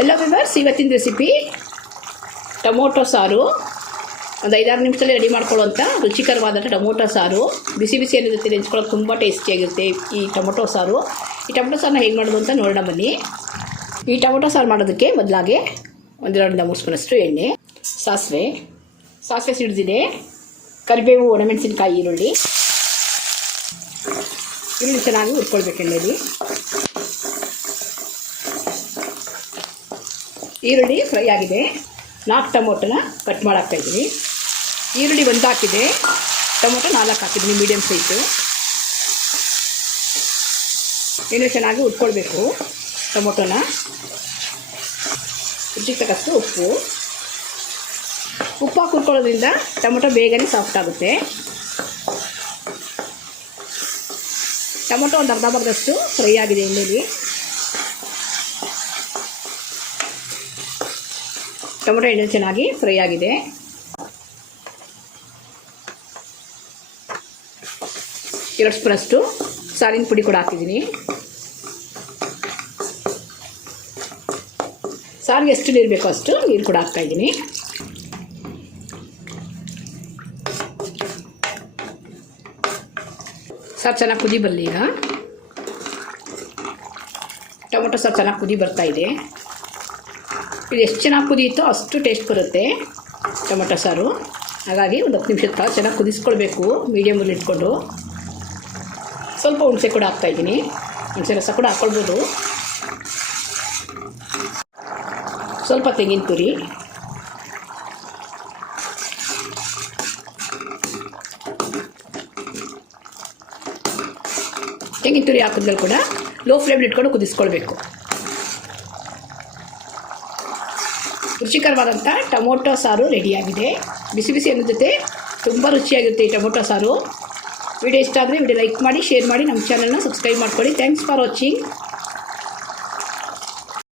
ಎಲ್ಲ ವಿವರ್ಸ್ ಇವತ್ತಿನ recipe tomato ಸಾರು. ಒಂದು ಐದಾರು ನಿಮಿಷದಲ್ಲಿ ರೆಡಿ ಮಾಡ್ಕೊಳ್ಳುವಂಥ ರುಚಿಕರವಾದಂಥ ಟೊಮೊಟೊ ಸಾರು. ಬಿಸಿ ಬಿಸಿಯಲ್ಲಿ ಜೊತೆ ನೆಂಚ್ಕೊಳ್ಳೋಕೆ ತುಂಬ ಟೇಸ್ಟಿಯಾಗಿರುತ್ತೆ ಈ ಟೊಮೊಟೊ ಸಾರು. ಈ ಟೊಮೊಟೊ ಸಾರನ್ನ ಹೇಗೆ ಮಾಡೋದು ಅಂತ ನೋಡೋಣ ಬನ್ನಿ. ಈ ಟೊಮೊಟೊ ಸಾರು ಮಾಡೋದಕ್ಕೆ ಮೊದಲಾಗೆ ಒಂದೆರಡರಿಂದ ಮೂರು ಸ್ಪೂನಷ್ಟು ಎಣ್ಣೆ, ಸಾಸಿವೆ ಸಾಸಿವೆ ಸಿಡಿದಿದೆ ಕರಿಬೇವು, ಒಣಮೆಣಸಿನ್ಕಾಯಿ, ಈರುಳ್ಳಿ. ಈರುಳ್ಳಿ ಚೆನ್ನಾಗಿ ಉಟ್ಕೊಳ್ಬೇಕು ಎಣ್ಣೆಲಿ. ಈರುಳ್ಳಿ ಫ್ರೈ ಆಗಿದೆ. ನಾಲ್ಕು ಟೊಮೊಟೊನ ಕಟ್ ಮಾಡಾಕ್ತಾ ಇದ್ದೀನಿ. ಈರುಳ್ಳಿ ಒಂದು ಹಾಕಿದೆ ಟೊಮೊಟೊ ನಾಲ್ಕು ಹಾಕಿದ್ದೀನಿ ಮೀಡಿಯಮ್ ಸೈಜು ಇನ್ನೂ ಚೆನ್ನಾಗಿ ಉಟ್ಕೊಳ್ಬೇಕು ಟೊಮೊಟೊನ. ರುಚಿಗೆ ತಕ್ಕಷ್ಟು ಉಪ್ಪು. ಉಪ್ಪು ಹಾಕಿ ಟೊಮೊಟೊ ಬೇಗನೆ ಸಾಫ್ಟ್ ಆಗುತ್ತೆ. ಟೊಮೊಟೊ ಒಂದು ಅರ್ಧ ಬರ್ದಷ್ಟು ಫ್ರೈ ಆಗಿದೆ ಎಣ್ಣೆಲಿ. ಟೊಮೊಟೊ ಎಣ್ಣೆ ಚೆನ್ನಾಗಿ ಫ್ರೈ ಆಗಿದೆ. ಎರಡು ಸ್ಪೂನಷ್ಟು ಸಾರಿನ ಪುಡಿ ಕೂಡ ಹಾಕಿದ್ದೀನಿ. ಸಾರಿಗೆ ಎಷ್ಟು ನೀರು ಬೇಕೋ ಅಷ್ಟು ನೀರು ಕೂಡ ಹಾಕ್ತಾ ಇದ್ದೀನಿ. ಸಾರು ಚೆನ್ನಾಗಿ ಕುದಿ ಬರಲಿ ಈಗ. ಟೊಮೊಟೊ ಸಾರು ಚೆನ್ನಾಗಿ ಕುದಿ ಬರ್ತಾ ಇದೆ. ಇದು ಎಷ್ಟು ಚೆನ್ನಾಗಿ ಕುದಿಯುತ್ತೋ ಅಷ್ಟು ಟೇಸ್ಟ್ ಬರುತ್ತೆ. ಟೊಮೊಟೊ ಸಾರು. ಹಾಗಾಗಿ ಒಂದು ಹತ್ತು ನಿಮಿಷದ ಕಾಲ ಚೆನ್ನಾಗಿ ಕುದಿಸ್ಕೊಳ್ಬೇಕು ಮೀಡಿಯಮಲ್ಲಿ ಇಟ್ಕೊಂಡು. ಸ್ವಲ್ಪ ಹುಣಸೆ ಕೂಡ ಹಾಕ್ತಾಯಿದ್ದೀನಿ ಹುಣಸೆ ರಸ ಕೂಡ ಹಾಕ್ಕೊಳ್ಬೋದು ಸ್ವಲ್ಪ ತೆಂಗಿನ ತುರಿ. ತೆಂಗಿನ ತುರಿ ಹಾಕಿದ್ಮೇಲೆ ಕೂಡ ಲೋ ಫ್ಲೇಮ್ ಇಟ್ಕೊಂಡು ಕುದಿಸ್ಕೊಳ್ಬೇಕು. ರುಚಿಕರವಾದಂಥ ಟೊಮೊಟೊ ಸಾರು ರೆಡಿಯಾಗಿದೆ. ಬಿಸಿ ಬಿಸಿ ಅನ್ನೋ ಜೊತೆ ತುಂಬ ರುಚಿಯಾಗಿರುತ್ತೆ ಈ ಟೊಮೊಟೊ ಸಾರು. ವಿಡಿಯೋ ಇಷ್ಟ ಆದರೆ ವಿಡಿಯೋ ಲೈಕ್ ಮಾಡಿ, ಶೇರ್ ಮಾಡಿ, ನಮ್ಮ ಚಾನಲ್ನ ಸಬ್ಸ್ಕ್ರೈಬ್ ಮಾಡ್ಕೊಳ್ಳಿ. Thanks for watching